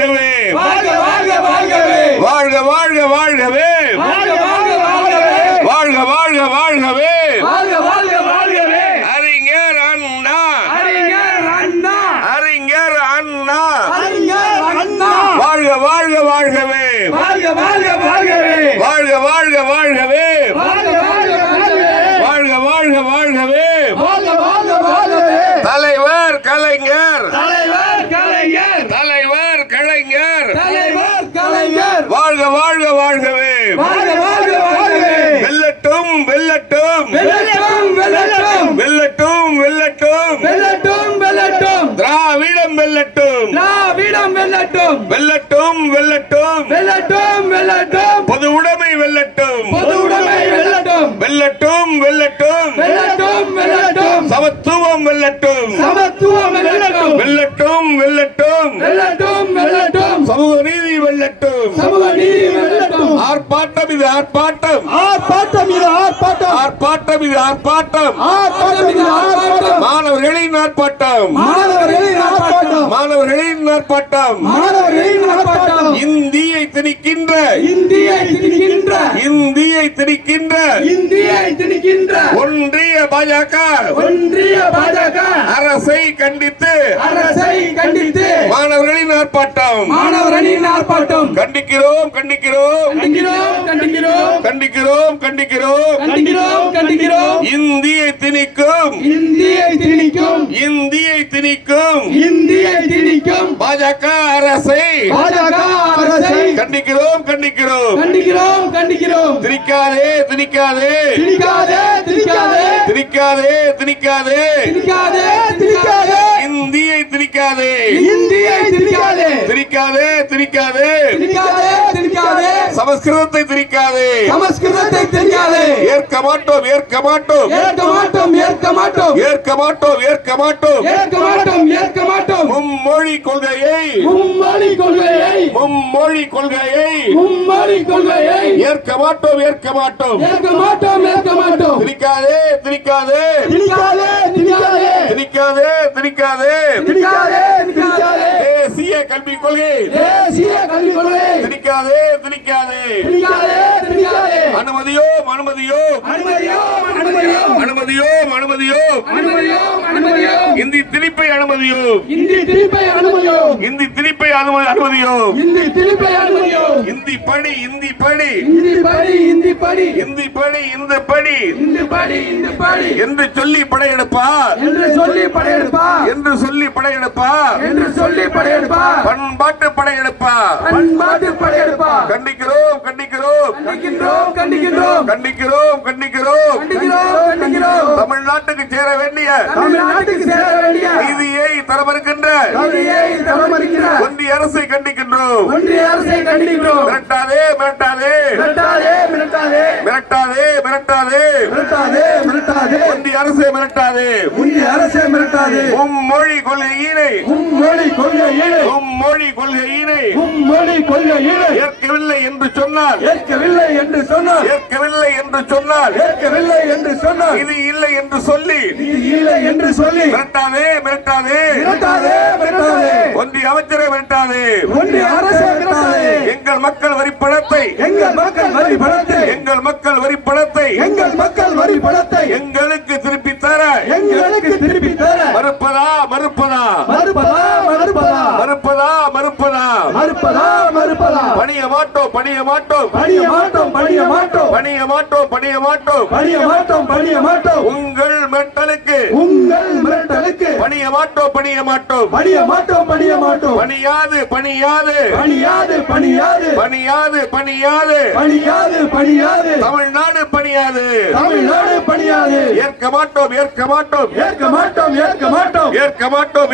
வாழ்கவே வாழ்க வாழ்க வாழ்கவே வாழ்க வாழ்க வாழ்கவே வாழ்க வாழ்க வாழ்கவே வாழ்க வாழ்க வாழ்கவே வாழ்க வாழ்க வாழ்கவே அறிஞர் அண்ணா அறிஞர் அண்ணா அறிஞர் அண்ணா அறிஞர் அண்ணா வாழ்க வாழ்க வாழ்கவே வாழ்க வாழ்க வாழ்கவே வாழ்க வாழ்க வாழ்கவே வாழ்க வாழ்க வாழ்கவே வாழ்க வாழ்க வாழ்கவே வாழ்க வாழ்க வாழ்கவே தலைவர் கலைஞர் தலைவர் கலைஞர் தலைவர் கலைஞர் தலைவர் கலைஞர் வாழ்க வாழ்க வாழ்கவே வாழ்க வாழ்க வாழ்கவே வெல்லட்டும் வெல்லட்டும் வெல்லட்டும் வெல்லட்டும் வெல்லட்டும் வெல்லட்டும் வெல்லட்டும் வெல்லட்டும் திராவிடம் வெல்லட்டும் திராவிடம் வெல்லட்டும் வெல்லட்டும் வெல்லட்டும் வெல்லட்டும் வெல்லட்டும் பொது உடைமை வெல்லட்டும் பொது உடைமை வெல்லட்டும் வெல்லட்டும் வெல்லட்டும் வெல்லட்டும் வெல்லட்டும் சமத்துவம் வெல்லட்டும் சமத்துவம் வெல்லட்டும் வெல்லட்டும் வெல்லட்டும் வெல்லட்டும் வெல்லட்டும் சமூக நீதி வெல்லட்டும் சமூக நீதி வெல்லட்டும் ஆர்ப்பாட்டம் இது ஆர்ப்பாட்டம் ஆர்ப்பாட்டம் இது ஆர்ப்பாட்டம் ஆர்ப்பாட்டம் இது ஆர்ப்பாட்டம் ஆர்ப்பாட்டம் இது ஆர்ப்பாட்டம் மாணவர்களின் ஆர்ப்பாட்டம் மாணவர்களின் ஆர்ப்பாட்டம் மாணவர்களின் ஆர்ப்பாட்டம் மாணவர்களின் ஆர்ப்பாட்டம் இந்தியை திணிக்கின்ற இந்தியை திணிக்கின்ற இந்தியை திணிக்கின்ற இந்தியை திணிக்கின்ற ஒன்றிய பாஜக ஒன்றிய பாஜக அரசை கண்டித்து அரசை கண்டித்து மாணவர்களின் ஆர்ப்பாட்டம் மாணவர்களின் ஆர்ப்பாட்டம் கண்டிக்கிறோம் கண்டிக்கிறோம் கண்டிக்கிறோம் கண்டிக்கிறோம் கண்டிக்கிறோம் கண்டிக்கிறோம் கண்டிக்கிறோம் கண்டிக்கிறோம் இந்தியை திணிக்கும் இந்தியை திணிக்கும் இந்தியை திணிக்கும் இந்தியை திணிக்கும் பாஜக அரசை பாஜக அரசை கண்டிக்கிறோம் கண்டிக்கிறோம் கண்டிக்கிறோம் கண்டிக்கிறோம் திணிக்காதே திணிக்காதே திணிக்காதே திணிக்காதே திணிக்காதே திணிக்காதே திணிக்காதே திணிக்காதே இந்தியை திணிக்காதே இந்தியை திணிக்காதே திணிக்காதே திணிக்காதே திணிக்காதே திணிக்காதே சமஸ்கிருதத்தை திணிக்காதே சமஸ்கிருதத்தை திணிக்காதே ஏற்க மாட்டோம் ஏற்க மாட்டோம் ஏற்க மாட்டோம் ஏற்க மாட்டோம் ஏற்க மாட்டோம் ஏற்க மாட்டோம் ஏற்க மாட்டோம் ஏற்க மாட்டோம் மும்மொழி கொள்கையை மும்மொழி கொள்கையை மும்மொழி கொள்கையை மும்மொழி கொள்கையை ஏற்க மாட்டோம் ஏற்க மாட்டோம் ஏற்க மாட்டோம் ஏற்க மாட்டோம் திணிக்காதே திணிக்காதே திணிக்காதே திணிக்காதே திணிக்காதே திணிக்காதே திணிக்காதே திணிக்காதே தேசிய கல்விக் கொள்கை தேசிய கல்விக் கொள்கை திணிக்காதே திணிக்காதே திணிக்காதே திணிக்காதே அனுமதியோம் அனுமதியோம் அனுமதியோம் அனுமதியோம் அனுமதியோம் அனுமதியோம் அனுமதியோம் அனுமதியோம் இந்தி திணிப்பை அனுமதியோம் இந்தி திணிப்பை அனுமதியோம் இந்தி திணிப்பை அனுமதியோம் இந்தி திணிப்பை அனுமதியோம் இந்தி படி இந்தி படி இந்தி படி இந்தி படி இந்தி படி இந்த படி இந்தி படி இந்தி படி என்று சொல்லி படையெடுப்பார் என்று சொல்லி படையெடுப்பார் என்று சொல்லி படையெடுப்பார் என்று சொல்லி படையெடுப்பார் பண்பாட்டு படையெடுப்பார் பண்பாட்டு படையெடுப்பார் கண்டிக்கிறோம் கண்டிக்கிறோம் கண்டிக்கின்றோம் கண்டிக்கின்றோம் கண்டிக்கிறோம் கண்டிக்கிறோம் கண்டிக்கிறோம் கண்டிக்கிறோம் தமிழ்நாட்டுக்கு சேர வேண்டிய தமிழ்நாட்டுக்கு சேர வேண்டிய நீதியை தரமறுக்கின்ற கல்வியை தரமறுக்கிற ஒன்றிய அரசை கண்டிக்கின்றோம் ஒன்றிய அரசை கண்டிக்கின்றோம் மிரட்டாதே மிரட்டாதே மிரட்டாதே மிரட்டாதே மிரட்டாதே மிரட்டாதே மிரட்டாதே மிரட்டாதே ஒன்றிய அரசை மிரட்டாதே ஒன்றிய அரசை மிரட்டாதே மும்மொழி கொள்கையினை மும்மொழி கொள்கையினை மும்மொழி கொள்கையினை மும்மொழி கொள்கையினை ஏற்கவில்லை என்று சொன்னால் ஏற்கவில்லை என்று சொன்னார் ஏற்கவில்லை என்று சொன்னால் ஏற்கவில்லை என்று சொன்னார் இது இல்லை என்று சொல்லி இது இல்லை என்று சொல்லி மிரட்டாதே மிரட்டாதே மிரட்டாதே மிரட்டாதே ஒன்றிய அமைச்சரை மிரட்டாதே ஒன்றிய அரசை மிரட்டாதே எங்கள் மக்கள் வரி பணத்தை எங்கள் மக்கள் வரி பணத்தை எங்கள் மக்கள் வரி பணத்தை எங்கள் மக்கள் வரி பணத்தை எங்களுக்கு திருப்பி தர எங்களுக்கு திருப்பி தர மறுப்பதா மறுப்பதா மறுப்பதா மறுப்பதா மறுப்பதா மறுப்பதா மறுப்பதா மறுப்பதா பணிய மாட்டோம் பணிய மாட்டோம் பணிய மாட்டோம் பணிய மாட்டோம் பணிய மாட்டோம் பணிய மாட்டோம் பணிய மாட்டோம் பணிய மாட்டோம் உங்கள் மிரட்டலுக்கு உங்கள் மிரட்டலுக்கு பணிய மாட்டோம் பணிய மாட்டோம் பணிய மாட்டோம் பணிய மாட்டோம் பணியாது பணியாது பணியாது பணியாது பணியாது பணியாது பணியாது பணியாது தமிழ்நாடு பணியாது தமிழ்நாடு பணியாது ஏற்க மாட்டோம் ஏற்க மாட்டோம் ஏற்க மாட்டோம் ஏற்க மாட்டோம் ஏற்க மாட்டோம்